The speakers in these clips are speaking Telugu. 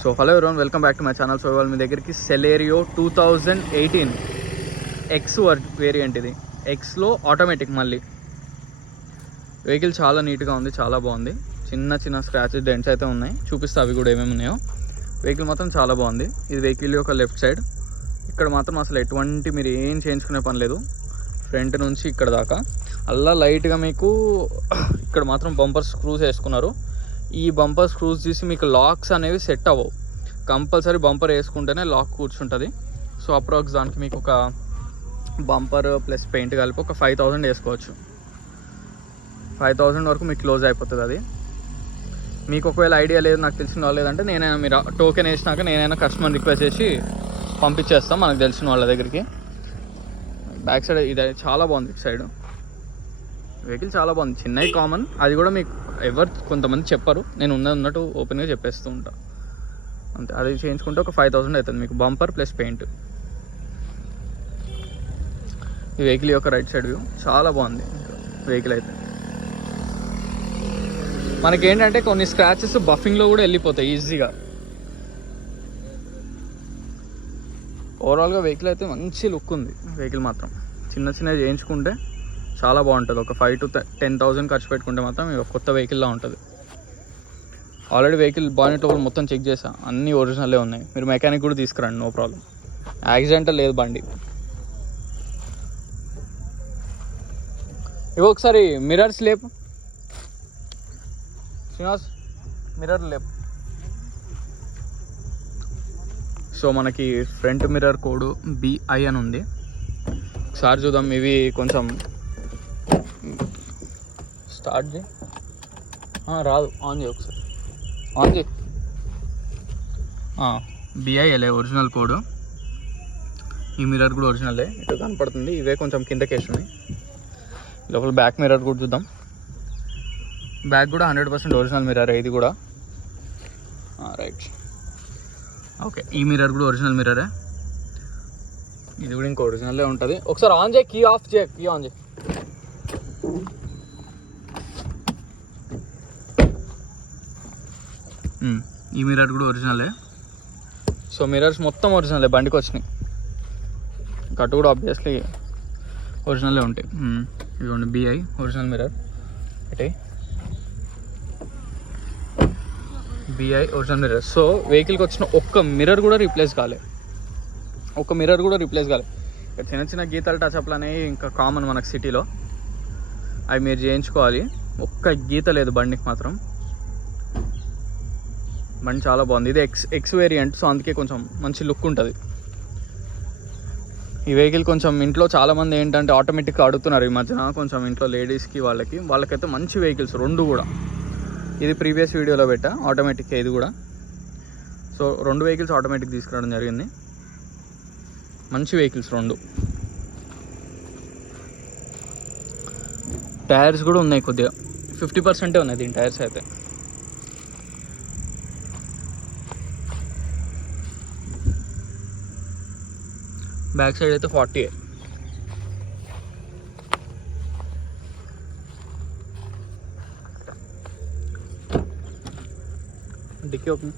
So hello everyone, welcome back to my channel. So ఇవాళ మీ దగ్గరికి సెలేరియో 2018 ఎక్స్ వేరియంట్. ఇది ఎక్స్లో ఆటోమేటిక్. మళ్ళీ వెహికల్ చాలా నీట్గా ఉంది, చాలా బాగుంది. చిన్న చిన్న స్క్రాచెస్, డెంట్స్ అయితే ఉన్నాయి, చూపిస్తా అవి కూడా ఏమేమి ఉన్నాయో. వెహికల్ మాత్రం చాలా బాగుంది. ఇది వెహికల్ యొక్క లెఫ్ట్ సైడ్. ఇక్కడ మాత్రం అసలు ఎటువంటి మీరు ఏం చేయించుకునే పని లేదు, ఫ్రంట్ నుంచి ఇక్కడ దాకా. అలా లైట్గా మీకు ఇక్కడ మాత్రం బంపర్ స్క్రూస్ వేసుకున్నారు. ఈ బంపర్ స్క్రూస్ తీసి మీకు లాక్స్ అనేవి సెట్ అవ్వవు. కంపల్సరీ బంపర్ వేసుకుంటేనే లాక్ కూర్చుంటుంది. సో అప్రాక్స్ దానికి మీకు ఒక బంపర్ ప్లస్ పెయింట్ కలిపి ఒక 5000 వేసుకోవచ్చు. 5000 వరకు మీకు క్లోజ్ అయిపోతుంది. అది మీకు ఒకవేళ ఐడియా లేదు, నాకు తెలిసిన వాళ్ళు లేదంటే నేనైనా, మీరు టోకెన్ వేసినాక నేనైనా కస్టమర్ రిక్వెస్ట్ చేసి పంపించేస్తాం మనకు తెలిసిన వాళ్ళ దగ్గరికి. బ్యాక్ సైడ్ ఇది చాలా బాగుంది. ఇటు సైడ్ వెహికల్ చాలా బాగుంది. చిన్నవి కామన్, అది కూడా మీకు ఎవరు కొంతమంది చెప్పరు, నేను ఉన్నట్టు ఓపెన్గా చెప్పేస్తూ ఉంటా అంతే. అది చేయించుకుంటే ఒక 5000 అవుతుంది మీకు, బంపర్ ప్లస్ పెయింట్. ఈ వెహికల్ యొక్క రైట్ సైడ్ వ్యూ చాలా బాగుంది. వెహికల్ అయితే మనకేంటంటే కొన్ని స్క్రాచెస్ బఫింగ్లో కూడా వెళ్ళిపోతాయి ఈజీగా. ఓవరాల్గా వెహికల్ అయితే మంచి లుక్ ఉంది. వెహికల్ మాత్రం చిన్న చిన్నవి చేయించుకుంటే చాలా బాగుంటుంది. ఒక 5 to 10,000 ఖర్చు పెట్టుకుంటే మాత్రం కొత్త వెహికల్లా ఉంటుంది. ఆల్రెడీ వెహికల్ బానెట్ లోపల మొత్తం చెక్ చేసా, అన్నీ ఒరిజినలే ఉన్నాయి. మీరు మెకానిక్ కూడా తీసుకురండి, నో ప్రాబ్లం. యాక్సిడెంట్ లేదు బండి. ఇవి ఒకసారి మిర్రర్స్ లేపు శ్రీనివాస్, మిర్రర్ లేపు. సో మనకి ఫ్రంట్ మిర్రర్ కోడ్ BI అని ఉంది. ఒకసారి చూద్దాం. ఇవి కొంచెం స్టార్ట్ చేయి. రాదు, ఆన్ చేయి ఒకసారి, ఆన్ చేయి. BILA original code. ఈ మిర్రర్ కూడా ఒరిజినలే, ఇటు కనపడుతుంది. ఇవే కొంచెం కిందకేసి ఉన్నాయి. లోపల బ్యాక్ మిర్రర్ కూడా చూద్దాం. బ్యాక్ కూడా 100% ఒరిజినల్ మిర్రర్. ఇది కూడా రైట్, ఓకే. ఈ మిర్రర్ కూడా ఒరిజినల్ మిర్రరే. ఇది కూడా ఇంకా ఒరిజినల్లే ఉంటుంది. ఒకసారి ఆన్ చేయి, కీ ఆఫ్ చేయి, కీ ఆన్ చేయి. ఈ మిర్రర్ కూడా ఒరిజినలే. సో మిర్రర్స్ మొత్తం ఒరిజినలే బండికి వచ్చినాయి. కట్టు కూడా ఆబ్వియస్లీ ఒరిజినల్లే ఉంటాయి. ఇదిగోండి BI ఒరిజినల్ మిర్రర్. అంటే BI ఒరిజినల్ మిర్రర్. సో వెహికల్కి వచ్చిన ఒక్క మిర్రర్ కూడా రీప్లేస్ కాలే, ఒక్క మిర్రర్ కూడా రీప్లేస్ కాలే. ఇక్కడ చిన్న చిన్న గీతలు, టచ్అప్లు అనేవి ఇంకా కామన్ మనకు సిటీలో, అవి మీరు చేయించుకోవాలి. ఒక్క గీత లేదు బండికి మాత్రం. బండి చాలా బాగుంది. ఇది ఎక్స్ వేరియంట్, సో అందుకే కొంచెం మంచి లుక్ ఉంటుంది. ఈ వెహికల్ కొంచెం ఇంట్లో చాలామంది ఏంటంటే ఆటోమేటిక్గా అడుగుతున్నారు ఈ మధ్యన, కొంచెం ఇంట్లో లేడీస్కి వాళ్ళకైతే మంచి వెహికల్స్ రెండు కూడా. ఇది ప్రీవియస్ వీడియోలో పెట్టా, ఆటోమేటిక్. ఇది కూడా. సో 2 వెహికల్స్ ఆటోమేటిక్ తీసుకురావడం జరిగింది. మంచి వెహికల్స్ రెండు. టైర్స్ కూడా ఉన్నాయి, కొద్దిగా 50% ఉన్నాయి దీని టైర్స్ అయితే. బ్యాక్ సైడ్ అయితే 40. Dickey open.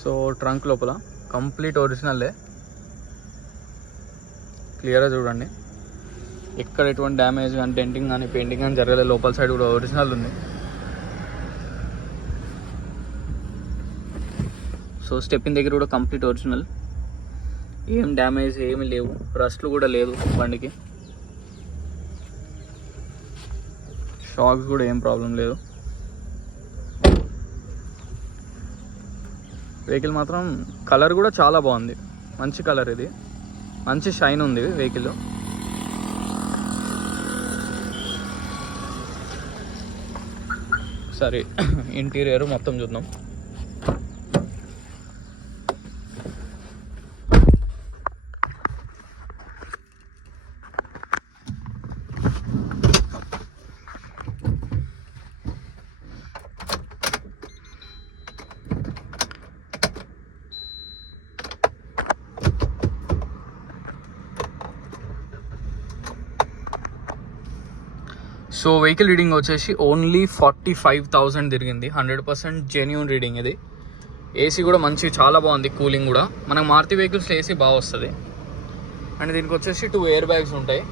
సో ట్రంక్ లోపల కంప్లీట్ ఒరిజినల్లే, క్లియర్గా చూడండి. ఎక్కడ ఎటువంటి డ్యామేజ్ కానీ, డెంటింగ్ కానీ, పెయింటింగ్ కానీ జరగలేదు. లోపల సైడ్ కూడా ఒరిజినల్ ఉంది. సో స్టెప్పిన్ దగ్గర కూడా కంప్లీట్ ఒరిజినల్, ఏం డ్యామేజ్ ఏమి లేవు, రస్ట్లు కూడా లేదు బండికి. షాక్స్ కూడా ఏం ప్రాబ్లం లేదు. వెహికల్ మాత్రం కలర్ కూడా చాలా బాగుంది, మంచి కలర్. ఇది మంచి షైన్ ఉంది వెహికల్లో. సరే ఇంటీరియర్ మొత్తం చూద్దాం. సో వెహికల్ రీడింగ్ వచ్చేసి ఓన్లీ 45,000 తిరిగింది. 100% జెన్యూన్ రీడింగ్ ఇది. ఏసీ కూడా మంచి చాలా బాగుంది, కూలింగ్ కూడా. మనకు మారుతి వెహికల్స్లో ఏసీ బాగా వస్తుంది. అండ్ దీనికి వచ్చేసి 2 ఎయిర్ బ్యాగ్స్ ఉంటాయి.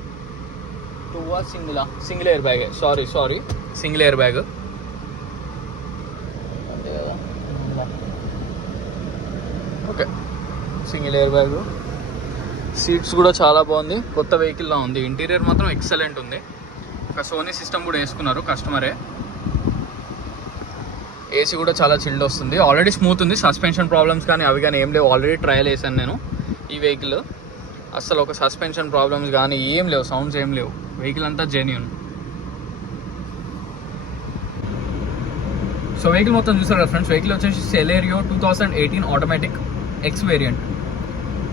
2 single air bag, sorry single air bag. Okay, single air bag. Seats కూడా చాలా బాగుంది, కొత్త వెహికల్లా ఉంది. ఇంటీరియర్ మాత్రం ఎక్సలెంట్ ఉంది. ఒక సోనీ సిస్టమ్ కూడా వేసుకున్నారు కస్టమరే. ఏసీ కూడా చాలా చిల్డ్ వస్తుంది. ఆల్రెడీ స్మూత్ ఉంది. సస్పెన్షన్ ప్రాబ్లమ్స్ కానీ అవి కానీ ఏం లేవు. ఆల్రెడీ ట్రయల్ వేసాను నేను ఈ వెహికల్. అసలు ఒక సస్పెన్షన్ ప్రాబ్లమ్స్ కానీ ఏం లేవు, సౌండ్స్ ఏం లేవు. వెహికల్ అంతా జెన్యూన్. సో వెహికల్ మొత్తం చూసారు కదా ఫ్రెండ్స్. వెహికల్ వచ్చేసి Celerio 2018 automatic X variant.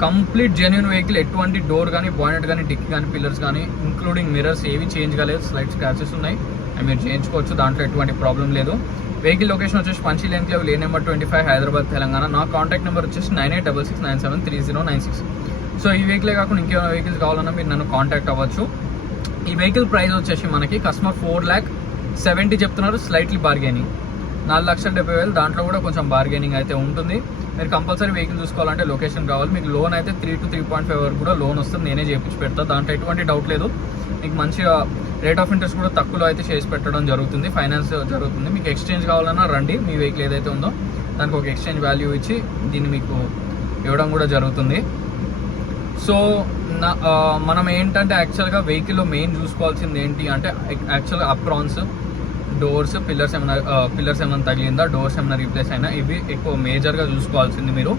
Complete genuine vehicle. ఎటువంటి డోర్ కానీ, బానెట్ కానీ, డిక్కీ కానీ, పిల్లర్స్ కానీ ఇంక్లూడింగ్ మిర్రర్స్ ఏవి చేంజ్ కాలేదు. స్లైట్ స్క్రాచెస్ ఉన్నాయి, అవి మీరు చేయించుకోవచ్చు, దాంట్లో ఎటువంటి ప్రాబ్లం లేదు. వెహికల్ లొకేషన్ వచ్చేసి Panchsheel enclave, lane number 25, Hyderabad, Telangana. నా కాంటాక్ట్ నెంబర్ వచ్చేసి 9866973096. సో ఈ వెహికలే కాకుండా ఇంకేమైనా వెహికల్స్ కావాలన్నా మీరు నన్ను కాంటాక్ట్ అవ్వచ్చు. ఈ వెహికల్ ప్రైస్ వచ్చేసి మనకి కస్టమర్ 4,70,000 చెప్తున్నారు. Slightly bargaining 4,70,000. దాంట్లో కూడా కొంచెం బార్గెనింగ్ అయితే ఉంటుంది. మీరు కంపల్సరీ వెహికల్ చూసుకోవాలంటే లొకేషన్ కావాలి. మీకు లోన్ అయితే 3 to 3.5 వరకు కూడా లోన్ వస్తుంది. నేనే చేయించి పెడతాను, దాంట్లో ఎటువంటి డౌట్ లేదు. మీకు మంచిగా రేట్ ఆఫ్ ఇంట్రెస్ట్ కూడా తక్కువలో అయితే చేసి పెట్టడం జరుగుతుంది. ఫైనాన్స్ జరుగుతుంది. మీకు ఎక్స్చేంజ్ కావాలన్నా రండి. మీ వెహికల్ ఏదైతే ఉందో దానికి ఒక ఎక్స్చేంజ్ వాల్యూ ఇచ్చి దీన్ని మీకు ఇవ్వడం కూడా జరుగుతుంది. సో మనం ఏంటంటే యాక్చువల్గా వెహికల్లో మెయిన్ చూసుకోవాల్సింది ఏంటి అంటే యాక్చువల్గా అప్రాన్స్, డోర్స్, పిల్లర్స్ ఏమైనా తగిలిందా, డోర్స్ ఏమైనా రీప్లేస్ అయినా, ఇవి ఎక్కువ మేజర్గా చూసుకోవాల్సింది మీరు.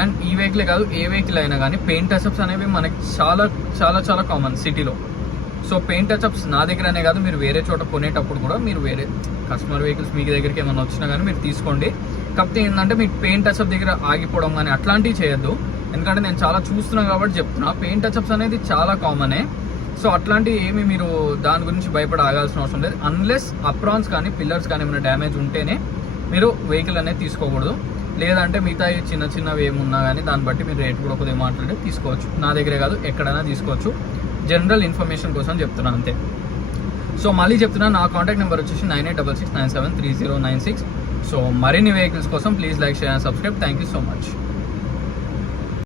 అండ్ ఈ వెహికలే కాదు, ఏ వెహికల్ అయినా కానీ పెయింట్ టచ్అప్స్ అనేవి మనకి చాలా చాలా చాలా కామన్ సిటీలో. సో పెయింట్ టచ్అప్స్ నా దగ్గరనే కాదు, మీరు వేరే చోట కొనేటప్పుడు కూడా మీరు వేరే కస్టమర్ వెహికల్స్ మీ దగ్గరికి ఏమైనా వచ్చినా కానీ మీరు తీసుకోండి. కాకపోతే ఏంటంటే మీకు పెయింట్ టచ్అప్ దగ్గర ఆగిపోవడం కానీ అట్లాంటివి చేయొద్దు. ఎందుకంటే నేను చాలా చూస్తున్నాను కాబట్టి చెప్తున్నా. పెయింట్ టచ్అప్స్ అనేది చాలా కామనే. సో అట్లాంటివి ఏమి మీరు దాని గురించి భయపడి ఆగాల్సిన అవసరం లేదు. అన్లెస్ అప్రాన్స్ కానీ, పిల్లర్స్ కానీ ఏమైనా డ్యామేజ్ ఉంటేనే మీరు వెహికల్ అనేది తీసుకోకూడదు. లేదంటే మిగతా చిన్న చిన్నవి ఏమున్నా కానీ దాన్ని బట్టి మీరు రేట్ కూడా కొద్దిగా మాట్లాడి తీసుకోవచ్చు. నా దగ్గరే కాదు, ఎక్కడైనా తీసుకోవచ్చు. జనరల్ ఇన్ఫర్మేషన్ కోసం చెప్తున్నాను అంతే. సో మళ్ళీ చెప్తున్నా, నా కాంటాక్ట్ నెంబర్ వచ్చేసి 9866973096. సో మరిన్ని వెహికల్స్ కోసం please like, share and subscribe. Thank you so much.